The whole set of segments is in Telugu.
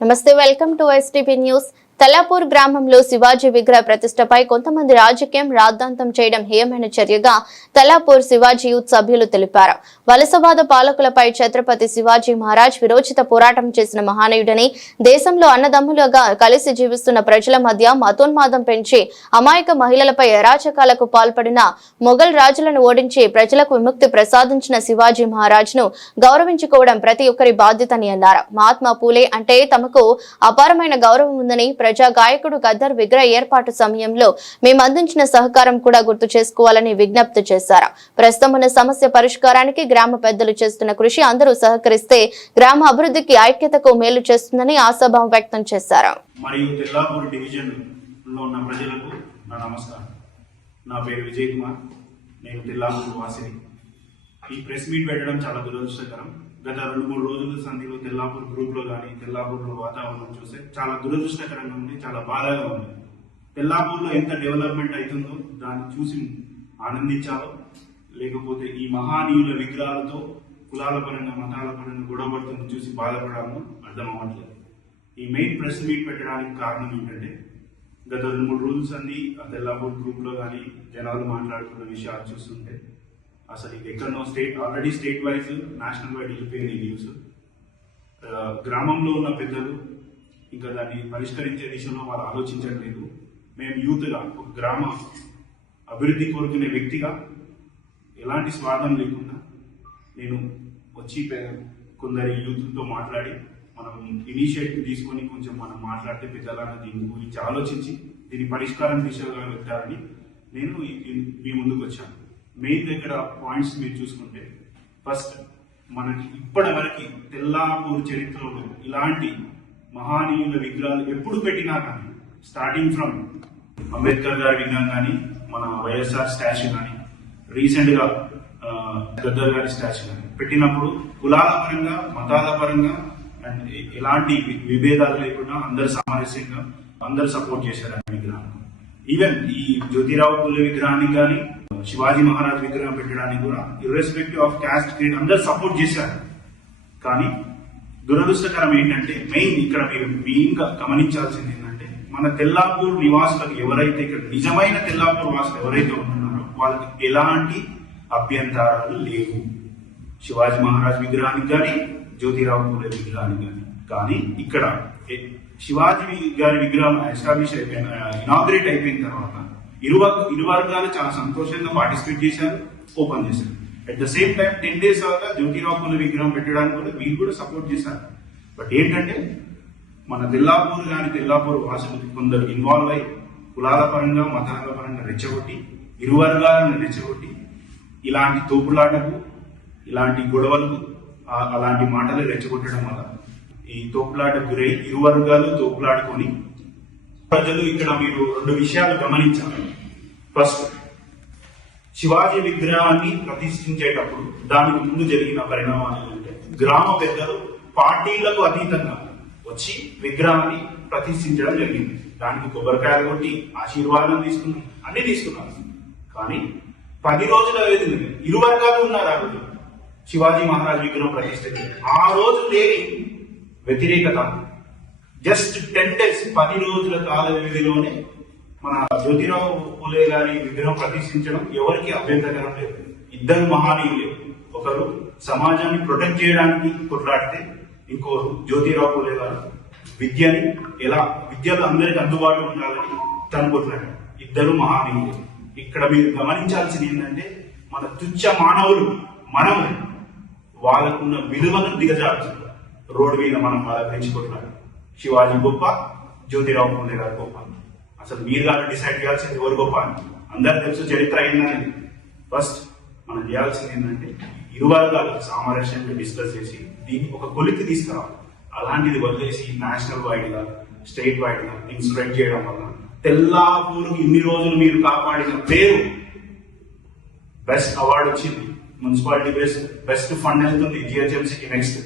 నమస్తే welcome to STP news Talapur గ్రామంలో శివాజీ విగ్రహ ప్రతిష్టపై కొంతమంది రాజకీయం రాద్ధాంతం చేయడం హేయమైన చర్యగా తలాపూర్ శివాజీ యూత్ సభ్యులు తెలిపారు. వలసవాద పాలకులపై ఛత్రపతి శివాజీ మహారాజ్ విరోచిత పోరాటం చేసిన మహానయుడని దేశంలో అన్నదమ్ములుగా కలిసి జీవిస్తున్న ప్రజల మధ్య మతోన్మాదం పెంచి అమాయక మహిళలపై అరాచకాలకు పాల్పడిన మొఘల్ రాజులను ఓడించి ప్రజలకు విముక్తి ప్రసాదించిన శివాజీ మహారాజ్ను గౌరవించుకోవడం ప్రతి ఒక్కరి బాధ్యతని అన్నారు. మహాత్మా పూలే అంటే తమకు అపారమైన గౌరవం ఉందని ప్రజా గాయకుడు గద్దర్ విగ్రహ ఏర్పాటు సమయంలో మేము అందించిన సహకారం కూడా గుర్తు చేసుకోవాలని విజ్ఞప్తి చేశారు. ప్రస్తుతం ఉన్న సమస్య పరిష్కారానికి గ్రామ పెద్దలు చేస్తున్న కృషి అందరూ సహకరిస్తే గ్రామ అభివృద్ధికి ఐక్యతకు మేలు చేస్తుందని ఆశాభావం వ్యక్తం చేశారు. మరియు తెల్లాపూర్ డివిజన్లో ఉన్న ప్రజలకు నా నమస్కారం. నా పేరు విజయ్ కుమార్. నేను తెల్లాపూర్ వాసిని. ఈ ప్రెస్ మీట్ పెట్టడం చాలా దురదృష్టకరం. గత రెండు మూడు రోజుల సంధిలో తెల్లాపూర్ గ్రూప్లో కానీ తెల్లాపూర్లో వాతావరణం చూస్తే చాలా దురదృష్టకరంగా ఉంది చాలా బాధగా ఉంది. తెల్లాపూర్లో ఎంత డెవలప్మెంట్ అవుతుందో దాన్ని చూసి ఆనందించాలో లేకపోతే ఈ మహానీయుల విగ్రహాలతో కులాల పరంగా మతాల పరంగా గొడవపడుతుంది చూసి బాధపడాలను అర్థం అవ్వట్లేదు ఈ మెయిన్ ప్రెస్ మీట్ పెట్టడానికి కారణం ఏంటంటే గత రెండు మూడు రోజులు సంది ఆ తెల్లాపూర్ గ్రూప్లో కానీ జనాలు మాట్లాడుతున్న విషయాలు చూస్తుంటే అసలు ఇది ఎక్కడనో state already state wise national wide వెళ్ళిపోయింది ఈ న్యూస్ గ్రామంలో ఉన్న పెద్దలు ఇంకా దాన్ని పరిష్కరించే దిశలో వాళ్ళు ఆలోచించట్లేదు మేము యూత్గా ఒక గ్రామ అభివృద్ధి కోరుకునే వ్యక్తిగా ఎలాంటి స్వాదం లేకుండా నేను వచ్చి కొందరి యూత్తో మాట్లాడి మనం ఇనిషియేటివ్ తీసుకొని కొంచెం మనం మాట్లాడితే పెద్దలాగా దీని గురించి ఆలోచించి దీని పరిష్కారం దిశగా పెట్టాలని నేను ఈ- మీ ముందుకు వచ్చాను. మెయిన్ దగ్గర పాయింట్స్ మీరు చూసుకుంటే ఫస్ట్ మనకి ఇప్పటి వరకు తెల్లాపూర్ చరిత్రలో ఇలాంటి మహానీయుల విగ్రహాలు ఎప్పుడు పెట్టినా కానీ స్టార్టింగ్ ఫ్రమ్ అంబేద్కర్ గారి విగ్రహం కానీ మన వైఎస్ఆర్ స్టాచ్యూ కానీ రీసెంట్గా గద్దర్ గారి స్టాచ్యూ కానీ పెట్టినప్పుడు కులాల పరంగా మతాల పరంగా అండ్ ఎలాంటి విభేదాలు లేకుండా అందరు సామరస్యంగా అందరు సపోర్ట్ చేశారు ఆ విగ్రహాన్ని ఈవెన్ ఈ జ్యోతిరావు పూలే విగ్రహానికి కానీ శివాజీ మహారాజ్ విగ్రహం పెట్టడానికి కూడా ఇర్రెస్పెక్టివ్ ఆఫ్ క్యాస్ట్ క్రీడ్ అందరు సపోర్ట్ చేశారు. కానీ దురదృష్టకరం ఏంటంటే మెయిన్ ఇక్కడ మీరు మెయిన్గా గమనించాల్సింది ఏంటంటే మన తెల్లాపూర్ నివాసులకు ఎవరైతే ఇక్కడ నిజమైన తెల్లాపూర్ వాసులు ఎవరైతే ఉంటున్నారో వాళ్ళకి ఎలాంటి అభ్యంతరాలు లేవు. శివాజీ మహారాజ్ విగ్రహానికి కానీ జ్యోతిరావు పూలే విగ్రహానికి కానీ కానీ ఇక్కడ శివాజీ గారి విగ్రహం ఎస్టాబ్లిష్ అయిపోయిన ఇనాగ్రేట్ అయిపోయిన తర్వాత ఇరు ఇరు వర్గాలు చాలా సంతోషంగా పార్టిసిపేట్ చేశారు ఓపెన్ చేశారు. At the same time ten days తర్వాత జ్యోతిరావు విగ్రహం పెట్టడానికి కూడా వీళ్ళు కూడా సపోర్ట్ చేశారు. బట్ ఏంటంటే మన తెల్లాపూర్ కానీ తెల్లాపూర్ వాసులు కొందరు ఇన్వాల్వ్ అయ్యి కులాల పరంగా మతాల పరంగా రెచ్చగొట్టి ఇరు వర్గాలను రెచ్చగొట్టి ఇలాంటి తోపులాటకు ఇలాంటి గొడవలకు అలాంటి మాటలు రెచ్చగొట్టడం వల్ల ఈ తోపులాటకు గురై ఇరు వర్గాలు తోపులాడుకొని ప్రజలు ఇక్కడ మీరు రెండు విషయాలు గమనించాలి. ఫస్ట్ శివాజీ విగ్రహాన్ని ప్రతిష్ఠించేటప్పుడు దానికి ముందు జరిగిన పరిణామాలు ఏంటంటే గ్రామ పెద్దలు పార్టీలకు అతీతంగా వచ్చి విగ్రహాన్ని ప్రతిష్ఠించడం జరిగింది. దానికి కొబ్బరికాయలు కొట్టి ఆశీర్వాదం తీసుకున్నాం. అన్ని తీసుకున్నారు కానీ పది రోజుల వ్యవధిలో ఇరు వర్గాలు ఉన్నారు ఆ రోజు. శివాజీ మహారాజ్ విగ్రహం ప్రతిష్ఠకి ఆ రోజు లేని వ్యతిరేకత. జస్ట్ టెన్ డేస్ పది రోజుల కాల వ్యవధిలోనే మన జ్యోతిరావు పూలే గారి విగ్రహం ప్రతిష్ఠించడం ఎవరికి అభ్యంతరకరం లేదు. ఇద్దరు మహానీయులే. ఒకరు సమాజాన్ని ప్రొటెక్ట్ చేయడానికి కొట్లాడితే ఇంకోరు జ్యోతిరావు పూలే గారు విద్యని ఎలా విద్యలో అందరికి అందుబాటులో ఉండాలని తను కొట్లాడారు ఇద్దరు మహానీయులే. ఇక్కడ మీరు గమనించాల్సింది ఏంటంటే మన తుచ్చ మానవులు మనము వాళ్ళకున్న విలువను దిగజార్చుతాం రోడ్డు మీద మనం వాళ్ళ శివాజీ గొప్ప జ్యోతిరావు పూలే గారు గొప్ప. అసలు మీరు గారు డిసైడ్ చేయాల్సింది ఎవరు గొప్ప అని అందరికి తెలుసు చరిత్ర ఏంటనేది ఫస్ట్ మనం చేయాల్సింది ఏంటంటే ఇరు వర్గాలు సామరస్యంగా డిస్కస్ చేసి దీన్ని ఒక కొలికి తీసుకురావాలి. అలాంటిది వదిలేసి నేషనల్ వైడ్గా స్టేట్ వైడ్గా దీన్ని స్ప్రెడ్ చేయడం వల్ల తెల్లాపూరు ఇన్ని రోజులు మీరు కాపాడిన పేరు బెస్ట్ అవార్డు వచ్చింది. మున్సిపాలిటీ బెస్ట్ బెస్ట్ ఫండ్ వెళ్తుంది. జిహెచ్ఎంసీకి నెక్స్ట్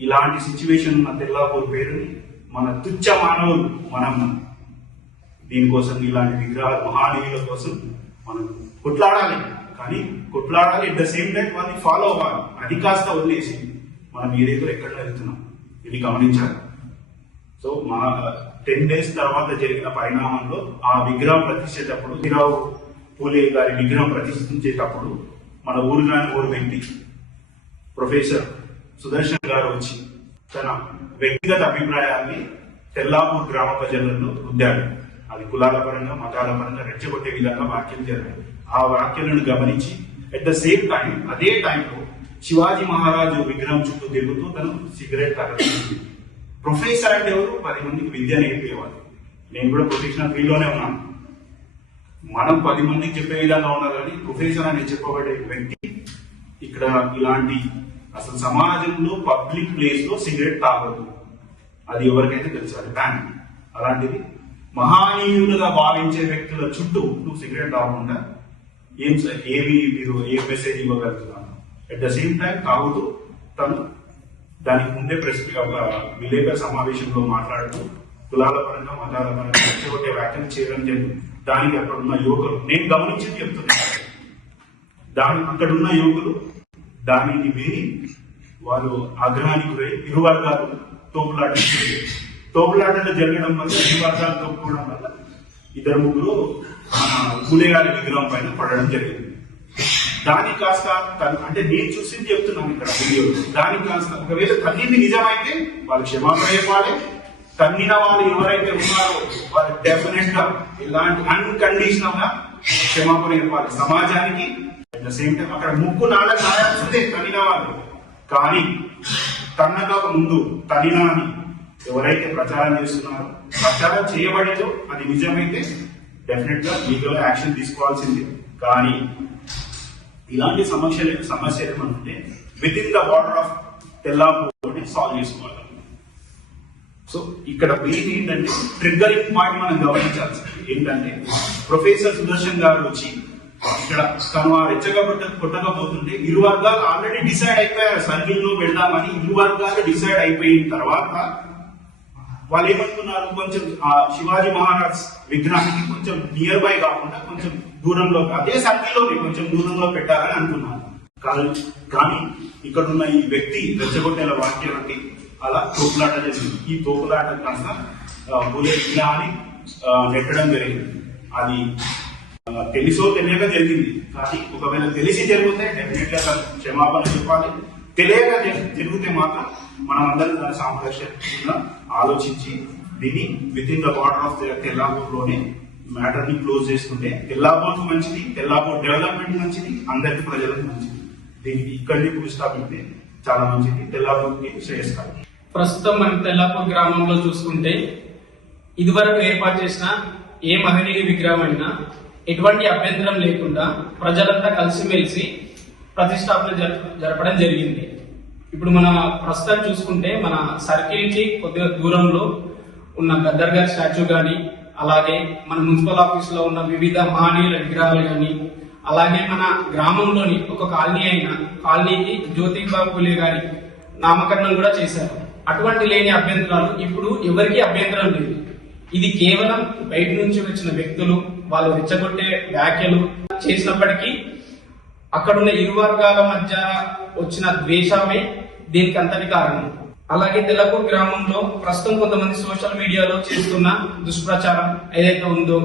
ఇలాంటి సిచ్యువేషన్ ఉన్న తెల్లాపూర్ పేరుని మన తుచ్చ మానవులు మనం దీనికోసం ఇలాంటి విగ్రహాలు మహానీయుల కోసం మనం కొట్లాడాలి. కానీ కొట్లాడాలి అట్ ద సేమ్ టైం వాళ్ళని ఫాలో అవ్వాలి. అది కాస్త వదిలేసి మనం ఏదేదో ఎక్కడ వెళ్తున్నాం ఇది గమనించాలి. సో మా టెన్ డేస్ తర్వాత జరిగిన పరిణామంలో ఆ విగ్రహం ప్రతిష్ఠేటప్పుడు రావు పూలే గారి విగ్రహం ప్రతిష్ఠించేటప్పుడు మన ఊరుగాని ఊరు వ్యక్తి ప్రొఫెసర్ సుదర్శన్ గారు వచ్చి తన వ్యక్తిగత అభిప్రాయాన్ని తెల్లాపూర్ గ్రామ ప్రజలను రుద్దాడు. అది కులాల పరంగా మతాల పరంగా రెచ్చగొట్టే విధంగా వాక్యం జరిగింది ఆ వాక్యాలను గమనించి అట్ ద సేమ్ టైం అదే టైంలో శివాజీ మహారాజు విగ్రహం చుట్టూ తిరుగుతూ తను సిగరెట్ తాగలేదు ప్రొఫెసర్ అంటే ఎవరు? పది మందికి విద్య నేర్పేవాడు నేను కూడా ప్రొఫెషనల్ ఫీల్డ్లోనే ఉన్నాను. మనం పది మందికి చెప్పే విధంగా ఉన్నారు కానీ ప్రొఫెసర్ అని చెప్పబడే వ్యక్తి ఇక్కడ ఇలాంటి అసలు సమాజంలో పబ్లిక్ ప్లేస్లో సిగరెట్ తాగదు అది ఎవరికైతే తెలుసు అది బ్యాన్ అలాంటిది మహానీయులుగా భావించే వ్యక్తుల చుట్టూ నువ్వు సిగరెట్ తాగకుండా ఏం ఏవి మీరు ఏ మెసేజ్ ఇవ్వగలుగుతున్నాను అట్ ద సేమ్ టైం తాగుతూ తను దానికి ముందే ప్రెస్ ఒక సమావేశంలో మాట్లాడుతూ కులాల పరంగా మతాల పరంగా ఒకటే వ్యాఖ్యలు చేయడం జరిగింది. దానికి అక్కడ ఉన్న యువకులు నేను గమనించింది చెప్తున్నాను. దాని అక్కడ ఉన్న యువకులు దానిని మీరి వారు ఆగ్రహానికి గురై ఇరు వర్గాలు తోపులాట తోపులాటలు జరగడం వల్ల ఇరు వర్గాలు తోపుకోవడం వల్ల ఇద్దరు ముగ్గురు పూలేగారి విగ్రహం పైన పడడం జరిగింది. దాని కాస్త తను- అంటే నేను చూసింది చెప్తున్నాను ఇక్కడ వీడియో. దాని కాస్త ఒకవేళ తల్లింది నిజమైతే వాళ్ళు క్షమాపణ చెప్పాలి. తన్నిన వాళ్ళు ఎవరైతే ఉన్నారో వాళ్ళు డెఫినెట్గా ఇలాంటి అన్కండిషనల్గా క్షమాపణ చెప్పాలి. సమాజానికి అట్ ద సేమ్ టైం అక్కడ ముక్కు నాళ్ళ రాయాల్సిందే తనిన వాళ్ళు కానీ తన్నగా ముందు తనినా అని ఎవరైతే ప్రచారం చేస్తున్నారో ప్రచారం చేయబడిందో అది నిజమైతే డెఫినెట్గా లీగల్ యాక్షన్ తీసుకోవాల్సిందే. కానీ ఇలాంటి సమస్యలు సమస్యలు ఏమంటే with in the border of తెల్లాపూర్ని solve చేసుకోవాలి. సో ఇక్కడ మెయిన్ ఏంటంటే ట్రిగ్గరింగ్ పాయింట్ మనం గమనించాల్సింది. ఏంటంటే ప్రొఫెసర్ సుదర్శన్ గారు వచ్చి ఇక్కడ తను ఆ రెచ్చగా కొట్టకపోతుంటే ఇరు వర్గాలు ఆల్రెడీ డిసైడ్ అయిపోయారు సర్కిల్లో వెళ్దామని ఇరు వర్గాలు డిసైడ్ అయిపోయిన తర్వాత వాళ్ళు ఏమనుకున్నారు కొంచెం ఆ శివాజీ మహారాజ్ విగ్రహానికి కొంచెం నియర్ బై కాకుండా కొంచెం దూరంలో అదే సర్కిల్లోనే కొంచెం దూరంలో పెట్టాలని అనుకున్నారు. కానీ కానీ ఇక్కడ ఉన్న ఈ వ్యక్తి రెచ్చగొట్టేల వాక్యం అంటే అలా తోపులాట జరిగింది. ఈ తోపులాట కాస్త బులే విగ్రహాన్ని నెట్టడం జరిగింది. అది తెలుసో తెలియక జరిగింది. కానీ ఒకవేళ తెలిసి జరిగితే డెఫినెట్గా క్షమాపణ చెప్పాలి. తెలియక జరిగితే మాత్రం మనం అందరం దాని సామరస్యంగా ఆలోచించి దీన్ని with in the border of తెల్లాపూర్లోనే మ్యాటర్ని క్లోజ్ చేసుకుంటే తెల్లాపూర్ మంచిది తెల్లాపూర్ డెవలప్మెంట్ మంచిది అందరికి ప్రజలకు మంచిది. దీనికి ఇక్కడిని ఫుల్ చాలా మంచిది. తెల్లాపూర్కి చేస్తారు ప్రస్తుతం మనం తెల్లాపూర్ గ్రామంలో చూసుకుంటే ఇదివరకు ఏర్పాటు చేసిన ఏ మహనీయ విగ్రహం అయినా ఎటువంటి అభ్యంతరం లేకుండా ప్రజలంతా కలిసిమెలిసి ప్రతిష్టాపన జరప- జరపడం జరిగింది. ఇప్పుడు మన ప్రస్తుతం చూసుకుంటే మన సర్కిల్కి కొద్దిగా దూరంలో ఉన్న గద్దర్ గారి స్టాచ్యూ కానీ అలాగే మన మున్సిపల్ ఆఫీస్లో ఉన్న వివిధ మహనీయుల విగ్రహాలు కానీ అలాగే మన గ్రామంలోని ఒక కాలనీ అయిన కాలనీకి జ్యోతిబా పూలే గారి నామకరణం కూడా చేశారు. అటువంటి లేని అభ్యంతరాలు ఇప్పుడు ఎవరికీ అభ్యంతరం లేదు. ఇది కేవలం బయట నుంచి వచ్చిన వ్యక్తులు వాళ్ళు రెచ్చగొట్టే వ్యాఖ్యలు చేసినప్పటికీ అక్కడున్న ఇరు వర్గాల మధ్య వచ్చిన ద్వేషమే దీనికి అంతటి కారణం. అలాగే తెల్లపూర్ గ్రామంలో ప్రస్తుతం కొంతమంది సోషల్ మీడియాలో చేస్తున్న దుష్ప్రచారం ఏదైతే ఉందో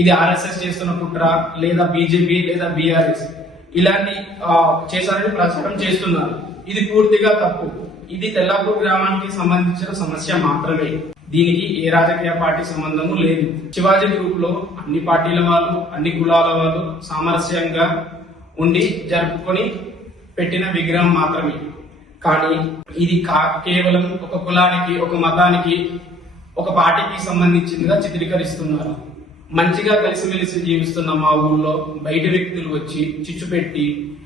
ఇది ఆర్ఎస్ఎస్ చేస్తున్న కుట్ర లేదా బీజేపీ లేదా బీఆర్ఎస్ ఇలాంటి చేశారని ప్రచారం చేస్తున్నారు. ఇది పూర్తిగా తప్పు. ఇది తెల్లాపూర్ గ్రామానికి సంబంధించిన సమస్య మాత్రమే. దీనికి ఏ రాజకీయ పార్టీ సంబంధము లేదు. శివాజీ గ్రూప్లో అన్ని పార్టీల వాళ్ళు అన్ని కులాల వాళ్ళు సామరస్యంగా ఉండి జరుపుకొని పెట్టిన విగ్రహం మాత్రమే. కానీ ఇది కా- కేవలం ఒక కులానికి ఒక మతానికి ఒక పార్టీకి సంబంధించిందిగా చిత్రీకరిస్తున్నారు. మంచిగా కలిసిమెలిసి జీవిస్తున్న మా ఊళ్ళో బయట వ్యక్తులు వచ్చి చిచ్చు పెట్టి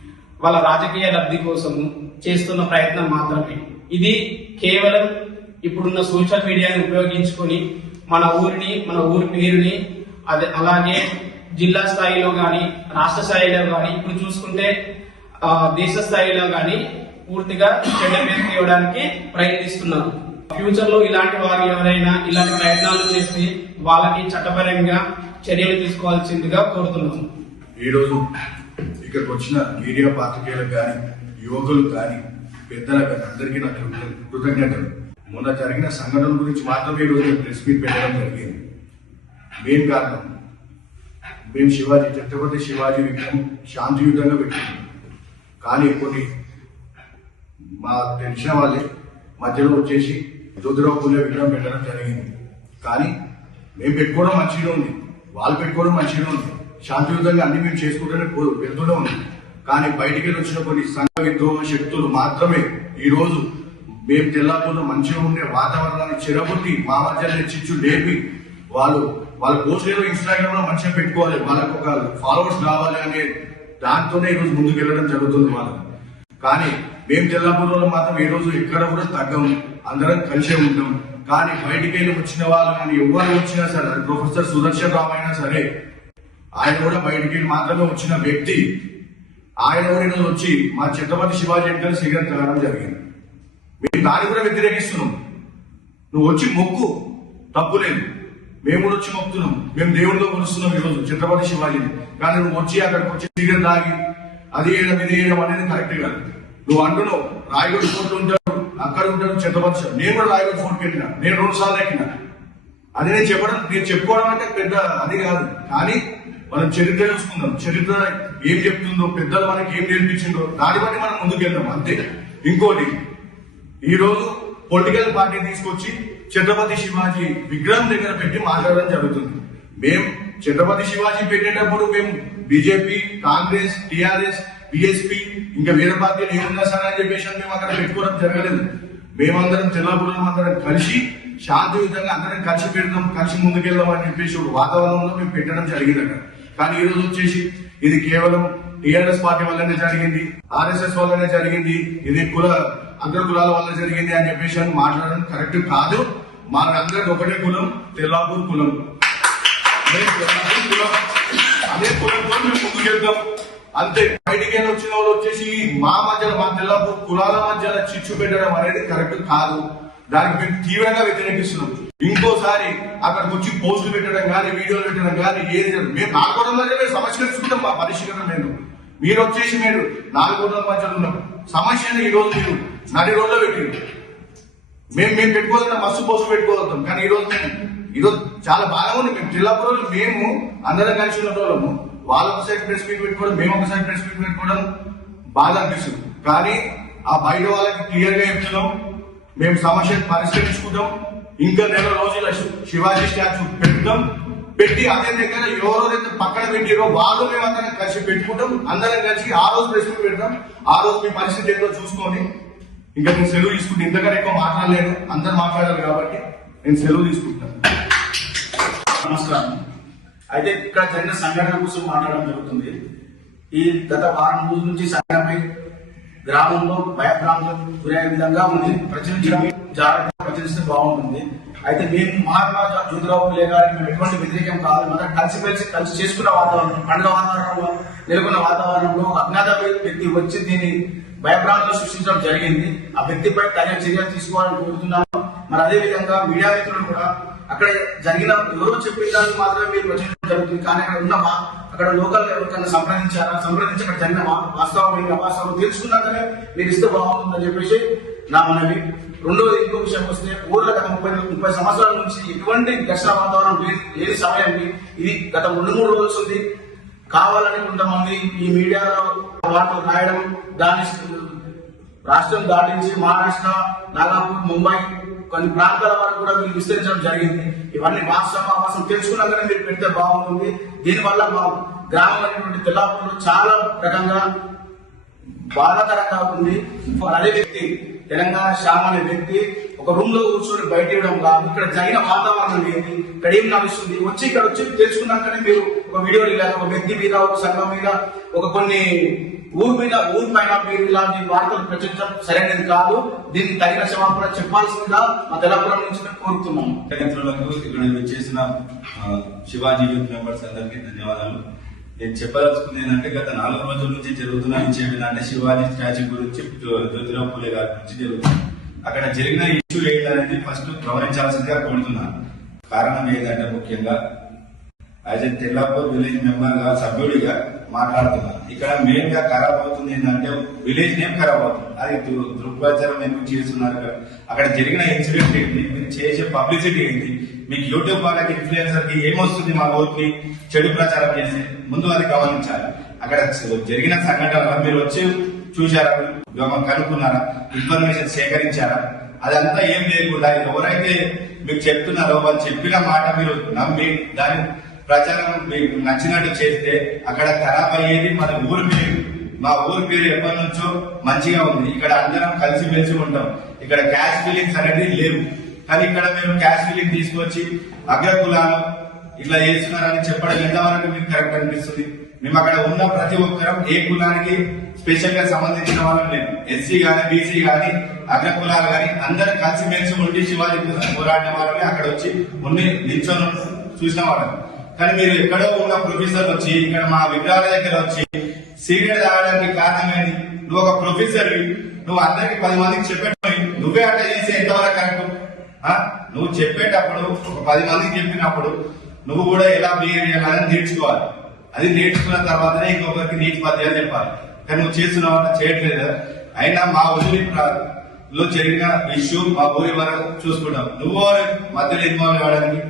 వాళ్ళ రాజకీయ లబ్ధి కోసము చేస్తున్న ప్రయత్నం మాత్రమే. ఇది కేవలం ఇప్పుడున్న సోషల్ మీడియాని ఉపయోగించుకొని మన ఊరిని మన ఊరి పేరుని అదే అలాగే జిల్లా స్థాయిలో కానీ రాష్ట్ర స్థాయిలో కానీ ఇప్పుడు చూసుకుంటే దేశ స్థాయిలో కానీ పూర్తిగా చెడ్డ పేరు తీయడానికి ప్రయత్నిస్తున్నారు ఫ్యూచర్లో ఇలాంటి వారు ఎవరైనా ఇలాంటి ప్రయత్నాలు చేసి వాళ్ళకి చట్టపరంగా చర్యలు తీసుకోవాల్సిందిగా కోరుతున్నాము ఈరోజు ఇక్కడికి వచ్చిన మీడియా పాత్రికేయులకు కానీ యువకులు కానీ పెద్దలకు అందరికీ నా కృతజ్ఞతలు. మొన్న జరిగిన సంఘటన గురించి మాత్రమే ఈరోజు ప్రెస్ మీట్ పెట్టడం జరిగింది. మెయిన్ కారణం మేము శివాజీ ఛత్రపతి శివాజీ విగ్రహం శాంతియుతంగా పెట్టింది కానీ కొన్ని మా తెలిసిన వాళ్ళే మధ్యలో వచ్చేసి రుద్రరావు పూజ విగ్రహం పెట్టడం జరిగింది. కానీ మేము పెట్టుకోవడం మంచిగా ఉంది. వాళ్ళు పెట్టుకోవడం మంచిగా ఉంది. శాంతియుతంగా అన్ని మేము చేసుకుంటూనే వెళ్తూనే ఉంది కానీ బయటికి వెళ్ళి వచ్చిన కొన్ని సంఘ విద్రోహ శక్తులు మాత్రమే ఈ రోజు మేము తెల్లాపూర్లో మంచిగా ఉండే వాతావరణాన్ని చెరగొట్టి మా మధ్యలో చిచ్చు లేపి వాళ్ళు వాళ్ళ పోస్ట్ ఏదో ఇన్స్టాగ్రామ్లో మంచిగా పెట్టుకోవాలి. వాళ్ళకు ఒక ఫాలోవర్స్ కావాలి అనే దాంతోనే ఈరోజు ముందుకెళ్ళడం ముందుకు వెళ్ళడం జరుగుతుంది వాళ్ళకి కానీ మేము తెల్లాపూర్లో మాత్రం ఈ రోజు ఎక్కడ కూడా తగ్గము అందరం కలిసే ఉంటాం. కానీ బయటికి వెళ్ళి వచ్చిన వాళ్ళు కానీ ఎవరు వచ్చినా సరే ప్రొఫెసర్ సుదర్శన్ రావు అయినా సరే ఆయన కూడా బయటికి వెళ్ళి మాత్రమే వచ్చిన వ్యక్తి. ఆయన కూడా వచ్చి మా ఛత్రపతి శివాజీ అంటే సిగరెట్ తాగడం జరిగింది. మేము దాన్ని కూడా వ్యతిరేకిస్తున్నాం. నువ్వు వచ్చి మొక్కు. తప్పు లేదు. మేము కూడా వచ్చి మొక్కుతున్నాం. మేము దేవుడితో కొలుస్తున్నాం ఈరోజు ఛత్రపతి శివాజీని. కానీ నువ్వు వచ్చి అక్కడికి వచ్చి సిగరెట్ తాగి అది వేయడం ఇది వేయడం అనేది కరెక్ట్ కాదు. నువ్వు అంటున్నావు రాయగూడ ఫోర్ట్ ఉంటాడు అక్కడ ఉంటాడు ఛత్రపతి శివాజీ. నేను కూడా రాయగూడ ఫోర్ట్కి వెళ్ళిన. నేను రెండు సార్లు ఎక్కిన. అది నేను చెప్పడం నేను చెప్పుకోవడం అంటే పెద్ద అది కాదు. కానీ మనం చరిత్ర చూసుకుందాం చరిత్ర ఏం చెప్తుందో పెద్దలు మనకి ఏం నేర్పించిందో దాన్ని బట్టి మనం ముందుకెళ్దాం అంతే. ఇంకోటి ఈరోజు పొలిటికల్ పార్టీ తీసుకొచ్చి ఛత్రపతి శివాజీ విగ్రహం దగ్గర పెట్టి మాట్లాడడం జరుగుతుంది. మేము ఛత్రపతి శివాజీ పెట్టేటప్పుడు మేము బీజేపీ కాంగ్రెస్ టిఆర్ఎస్ బిఎస్పీ ఇంకా వేరే పార్టీలు ఏం చేస్తారని అని చెప్పేసి మేము అక్కడ పెట్టుకోవడం జరగలేదు. మేమందరం తెల్లపురం అందరం కలిసి శాంతియుతంగా అందరం కలిసి పెడదాం కలిసి ముందుకెళ్దాం అని చెప్పేసి ఒక వాతావరణంలో మేము పెట్టడం జరిగింది అక్కడ. కానీ ఈ రోజు వచ్చేసి ఇది కేవలం టిఆర్ఎస్ పార్టీ వల్లనే జరిగింది ఆర్ఎస్ఎస్ వల్లనే జరిగింది ఇది కుల అగ్ర కులాల వల్ల జరిగింది అని చెప్పేసి అని మాట్లాడడం కరెక్ట్ కాదు. మనందరికి ఒకటే కులం తెల్లాపూర్ కులం. కులం అదే కులంతో మేము ముందుకెళ్తాం అంతే బయటికి వెళ్ళి వచ్చిన వాళ్ళు వచ్చేసి మా మధ్యలో మా తెల్లాపూర్ కులాల మధ్యలో చిచ్చు పెట్టడం అనేది కరెక్ట్ కాదు. దానికి మేము తీవ్రంగా వ్యతిరేకిస్తున్నాం. ఇంకోసారి అక్కడికి వచ్చి పోస్టులు పెట్టడం కానీ వీడియోలు పెట్టడం కానీ ఏది మేము నాలుగోడల మధ్య మేము సమస్యలుసుకుంటాం మా పరిశీలన నేను మీరు వచ్చేసి మీరు నాలుగోడల మధ్యలో ఉన్నాం సమస్యను ఈ రోజు మీరు నడి రోడ్లో పెట్టింది మేము మేము పెట్టుకోవాలన్నా మస్తు పోస్టులు పెట్టుకోగలుగుతాం. కానీ ఈ రోజు మేము ఈరోజు చాలా బాగా ఉంది. మేము జిల్లాపురంలో మేము అందరం కలిసి ఉన్న వాళ్ళము. వాళ్ళు ఒకసారి ప్రెస్ మీట్ పెట్టుకోవడం మేము ఒకసారి ప్రెస్ మీట్ పెట్టుకోవడం బాగా అనిపిస్తుంది. కానీ ఆ బయట వాళ్ళకి క్లియర్గా చెప్తున్నాం. మేము సమస్యను పరిష్కరించుకుంటాం. ఇంకా నెల రోజుల శివాజీ స్టాచ్యూ పెట్టడం పెట్టి అదే దగ్గర ఎవరైతే పక్కన పెట్టిరో వాళ్ళు మేము అందరం కలిసి పెట్టుకుంటాం. అందరం కలిసి ఆ రోజు ప్రెస్ మీట్ పెడతాం. ఆ రోజు మీ పరిస్థితి ఏంటో చూసుకొని ఇంకా నేను సెలవు తీసుకుంటే ఇంతకన్నా ఎక్కువ మాట్లాడలేను. అందరు మాట్లాడాలి కాబట్టి నేను సెలవు తీసుకుంటాను. నమస్కారం. అయితే ఇక్కడ జరిగిన సంఘటన కోసం మాట్లాడడం జరుగుతుంది. ఈ గత వారం రోజుల నుంచి సంఘటనపై గ్రామంలో భయభ్రాంతులకు గురయ్యే విధంగా ఉంది. ప్రచురించడం జాగ్రత్తగా ప్రచురిస్తే బాగుంటుంది. అయితే మేము మహాత్మా జ్యోతిరావు పులే గారికి మేము ఎటువంటి వ్యతిరేకం కాదు. మనం కలిసి కలిసి కలిసి చేసుకున్న వాతావరణం పండుగ వాతావరణంలో నెలకొన్న వాతావరణంలో అజ్ఞాత వ్యక్తి వచ్చి దీన్ని భయభ్రాంతులు సృష్టించడం జరిగింది. ఆ వ్యక్తిపై తగిన చర్యలు తీసుకోవాలని కోరుతున్నాము. మరి అదే విధంగా మీడియా మిత్రులు కూడా అక్కడ జరిగిన ఎవరో చెప్పిన దానికి మాత్రమే మీరు ప్రచురించడం జరుగుతుంది. కానీ అక్కడ ఉన్న మా- అక్కడ లోకల్ ఎవరికైనా సంప్రదించారా? సంప్రదించి అక్కడ జరిగిన వా- వాస్తవం అవాస్తవం తెలుసుకున్నాకనే మీరు ఇస్తే బాగుంటుందని చెప్పేసి నా మనవి. రెండోది ఇంకో విషయం వస్తే ఊర్లో గత ముప్పై ముప్పై సంవత్సరాల నుంచి ఎటువంటి ఘర్షణ వాతావరణం లేని లేని సమయాన్ని ఇది గత రెండు మూడు రోజులు ఉంది. కావాలని కొంతమంది ఈ మీడియాలో వార్తలు రాయడం దాని రాష్ట్రం దాటించి మహారాష్ట్ర నాగాపూర్ ముంబై కొన్ని ప్రాంతాల వరకు కూడా మీరు విస్తరించడం జరిగింది. ఇవన్నీ వాస్తవం అవసరం తెలుసుకున్నాకనే మీరు పెడితే బాగుంటుంది. దీనివల్ల మా గ్రామం అనేటువంటి తెల్లాపూర్లో చాలా రకంగా బాధాకరంగా ఉంది. అదే వ్యక్తి తెలంగాణ శ్యామ అనే వ్యక్తి ఒక రూమ్లో కూర్చొని బయట ఇవ్వడం కాదు ఇక్కడ జరిగిన వాతావరణం ఏంటి ఇక్కడ ఏం నడుస్తుంది వచ్చి ఇక్కడ వచ్చి తెలుసుకున్నాకనే మీరు ఒక వీడియో లేదా ఒక వ్యక్తి మీద ఒక సంఘం మీద ఒక కొన్ని ఊరి మీద ఊరి పైన మీరు ఇలాంటి వార్తలు ప్రచురించడం సరైనది కాదు. దీనికి తగిన క్షమాపణ చెప్పాల్సిందిగా మా తెలంగాణ నుంచి మేము కోరుతున్నాము. మిత్రులకు ఇక్కడ చేసిన శివాజీ యూత్ మెంబర్స్ అందరికీ ధన్యవాదాలు. నేను చెప్పదలుచుకుంది ఏంటంటే గత నాలుగు రోజుల నుంచి జరుగుతున్న విషయం ఏంటంటే శివాజీ స్టాచ్యూ గురించి జ్యోతిరావు పూలే గారి గురించి జరుగుతుంది. అక్కడ జరిగిన ఇష్యూ ఏంటనేది ఫస్ట్ గమనించాల్సిందిగా కోరుతున్నాను కారణం ఏంటంటే ముఖ్యంగా యాజ్ ఎ తెల్లాపూర్ విలేజ్ మెంబర్గా సభ్యుడిగా మాట్లాడుతున్నాను ఇక్కడ మెయిన్గా ఖరాబ్ అవుతుంది ఏంటంటే విలేజ్ నేమ్ ఖరాబ్ అవుతుంది. అది దృ- ఎందుకు చేస్తున్నారు ఇక్కడ? అక్కడ జరిగిన ఇన్సిడెంట్ ఏంటి? మీరు చేసే పబ్లిసిటీ ఏంటి? మీకు యూట్యూబ్ వాళ్ళకి ఇన్ఫ్లుయెన్సర్కి ఏమొస్తుంది మా ఊరికి? చెడు ప్రచారం చేసి ముందు అది గమనించాలి. అక్కడ జరిగిన సంఘటన మీరు వచ్చి చూశారా? కనుక్కున్నారా? ఇన్ఫర్మేషన్ సేకరించారా? అదంతా ఏం లేకుండా ఎవరైతే మీకు చెప్తున్నారో వాళ్ళు చెప్పిన మాట మీరు నమ్మి దాని ప్రచారం మీకు నచ్చినట్టు చేస్తే అక్కడ ఖరాబ్ అయ్యేది మన ఊరి పేరు. మా ఊరి పేరు ఎప్పటి నుంచో మంచిగా ఉంది. ఇక్కడ అందరం కలిసి మెలిసి ఉంటాం. ఇక్కడ క్యాష్ ఫీలింగ్స్ అనేది లేవు. కానీ ఇక్కడ మేము క్యాష్ ఫీలింగ్ తీసుకొచ్చి అగ్రకులాలు ఇట్లా చేస్తున్నారని చెప్పడం ఎంతవరకు మీకు కరెక్ట్ అనిపిస్తుంది? మేము అక్కడ ఉన్న ప్రతి ఒక్కరం ఏ కులానికి స్పెషల్గా సంబంధించిన వాళ్ళం లేదు. ఎస్సీ గాని బీసీ గాని అగ్ర కులాలు గాని అందరు కలిసి మెలిసి ఉండి శివాజీ పోరాడిన వాళ్ళని అక్కడ వచ్చి ఉండి నిల్చొని చూసిన వాళ్ళం. కానీ మీరు ఎక్కడో ఉన్న ప్రొఫెసర్ వచ్చి ఇక్కడ మా విగ్రహాల దగ్గర వచ్చి సిగరెట్ తాగడానికి కారణమేంటి నువ్వు ఒక ప్రొఫెసర్ నువ్వు అందరికి పది మందికి చెప్పేటప్పుడు నువ్వే అట్లా చేసి ఎంతవరకు కరెక్ట్? నువ్వు చెప్పేటప్పుడు ఒక పది మందికి చెప్పినప్పుడు నువ్వు కూడా ఎలా బిహేవ్ చేయాలని నేర్చుకోవాలి. అది నేర్చుకున్న తర్వాతనే ఇంకొకరికి నీటి పద్యాలు చెప్పాలి. కానీ నువ్వు చేస్తున్నావు అంటే చేయట్లేదు. అయినా మా ఊరి లో జరిగిన ఇష్యూ మా ఊరి వరకు చూసుకుంటాం నువ్వు మధ్యలో ఇన్వాల్వ్ కావడానికి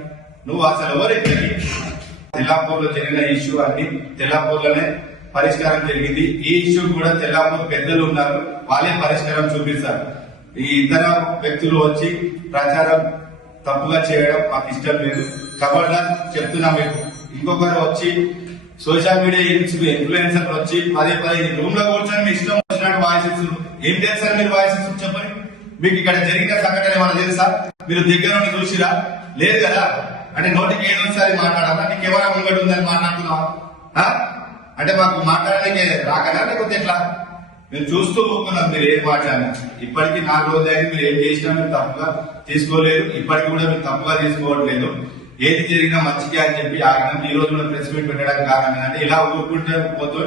నువ్వు అసలు ఎవరు తెల్లాపూర్లో తెల్లాపూర్లో జరిగిన ఇష్యూ అన్ని తెల్లాపూర్లోనే పరిష్కారం జరిగింది. ఈ ఇష్యూ కూడా తెల్లాపూర్ పెద్దలు ఉన్నారు. వాళ్ళే పరిష్కారం చూపిస్తారు. ఈ ఇతర వ్యక్తులు వచ్చి ప్రచారం తప్పుగా చేయడం మాకు ఇష్టం లేదు. కాబట్టి చెప్తున్నా మీకు. ఇంకొకరు వచ్చి సోషల్ మీడియా ఇన్ఫ్లుయెన్సర్ వచ్చి పదే పదే రూమ్లో కూర్చొని మీ ఇష్టం వచ్చినట్టు వాయిస్ ఇస్తున్నారు ఏం తెలుసా మీరు వాయిస్ ఇస్తున్నారు చెప్పండి. మీకు ఇక్కడ జరిగిన సంఘటన ఏమైనా తెలుసా? మీరు దగ్గర నుండి చూసిరా? లేదు కదా? అంటే నోటికి ఏదోసారి మాట్లాడాలా? నీకు ఎవరా ముంగడు ఉందని మాట్లాడుతున్నావా? అంటే మాకు మాట్లాడడానికి రాకనా లేకపోతే ఎట్లా? మేము చూస్తూ పోకున్నాం మీరు ఏం మాట్లాడినా ఇప్పటికీ నాలుగు రోజులు అయింది మీరు ఏం చేసినా మీరు తప్పుగా తీసుకోలేదు. ఇప్పటికి కూడా మీరు తప్పుగా తీసుకోవట్లేదు. ఏది జరిగినా మంచిగా అని చెప్పి ఆగినాం ఈ రోజు కూడా ప్రెస్ మీట్ పెట్టడానికి కారణం అంటే ఇలా ఊరుకుంటే పోతూ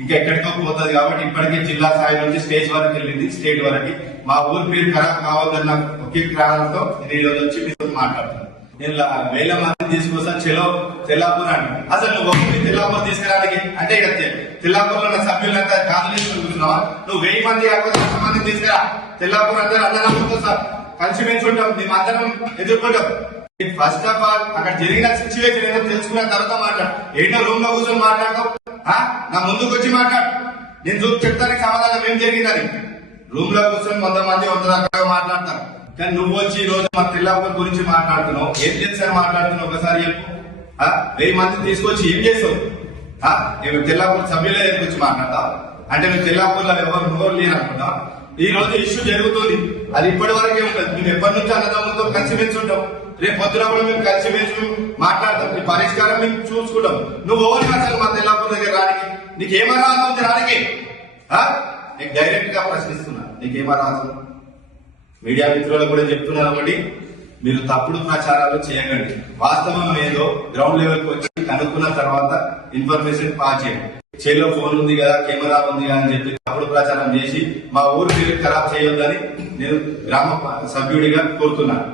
ఇంకా ఎక్కడికో పోతుంది కాబట్టి ఇప్పటికే జిల్లా స్థాయి నుంచి స్టేజ్ వరకు వెళ్ళింది స్టేట్ వరకు. మా ఊరి పేరు ఖరాబ్ కావద్దన్న ఒకే కారణంతో నేను ఈ రోజు వచ్చి మీతో మాట్లాడుతున్నాను నేను వేల మంది తీసుకొస్తా చెలో తెల్లాపూర్ అని. అసలు నువ్వు ఒక్కరి తెల్లాపూర్ తీసుకురానికి అంటే ఇక తె- తెల్లాపూర్లో ఉన్న సభ్యులంతా కాదు తీసుకుంటున్నావా నువ్వు వెయ్యి మంది కాకపోతే లక్ష మంది తీసుకురా. తెల్లాపూర్ అందరూ అందరం సార్ కలిసి పెంచుకుంటాం ఉంటాం మేము అందరం ఎదుర్కొంటాం. ఫస్ట్ ఆఫ్ ఆల్ అక్కడ జరిగిన సిచ్యువేషన్ ఏదో తెలుసుకున్న తర్వాత మాట్లాడు. ఏంటో రూమ్లో కూర్చొని మాట్లాడతావు? ఆ? నా ముందుకు వచ్చి మాట్లాడు. నేను చూసి చెప్తానికి సమాధానం ఏం జరిగిందని. రూమ్లో కూర్చొని వంద మంది వంద రకాలుగా మాట్లాడతారు. కానీ నువ్వు వచ్చి ఈ రోజు మా తెల్లాపూర్ గురించి మాట్లాడుతున్నావు. ఏం చేశారు మాట్లాడుతున్నావు ఒకసారి చెప్పు. వెయ్యి మంది తీసుకొచ్చి ఏం చేస్తావు? ఆ? నేను తెల్లాపూర్ గురించి మాట్లాడతావు అంటే మేము తిల్లాపూర్లో ఎవరు నోరు లేరు ఈ రోజు ఇష్యూ జరుగుతుంది. అది ఇప్పటి వరకే ఉంటుంది. మేము ఎప్పటి నుంచి అన్నదమ్ములతో కలిసి ఉంటాం రేపు పొద్దున కూడా మేము మెచ్చు మాట్లాడతాం. ఈ పరిష్కారం మేము చూసుకుంటాం. నువ్వు ఎవరు అసలు మా తెల్లాపూర్ దగ్గర రానికి? నీకేమర్హత ఉంది రానికి. ఆ? నీకు డైరెక్ట్గా ప్రశ్నిస్తున్నా. నీకేమర్హత ఉంది? మీడియా మిత్రులకు కూడా చెప్తున్నారు ఒకటి మీరు తప్పుడు ప్రచారాలు చేయకండి వాస్తవం ఏదో గ్రౌండ్ లెవెల్కు వచ్చి కనుక్కున్న తర్వాత ఇన్ఫర్మేషన్ పాస్ చేయండి. చేతిలో ఫోన్ ఉంది కదా కెమెరా ఉంది కదా అని చెప్పి తప్పుడు ప్రచారం చేసి మా ఊరు పేరు ఖరాబ్ చేయొద్దని నేను గ్రామ సభ్యుడిగా కోరుతున్నాను.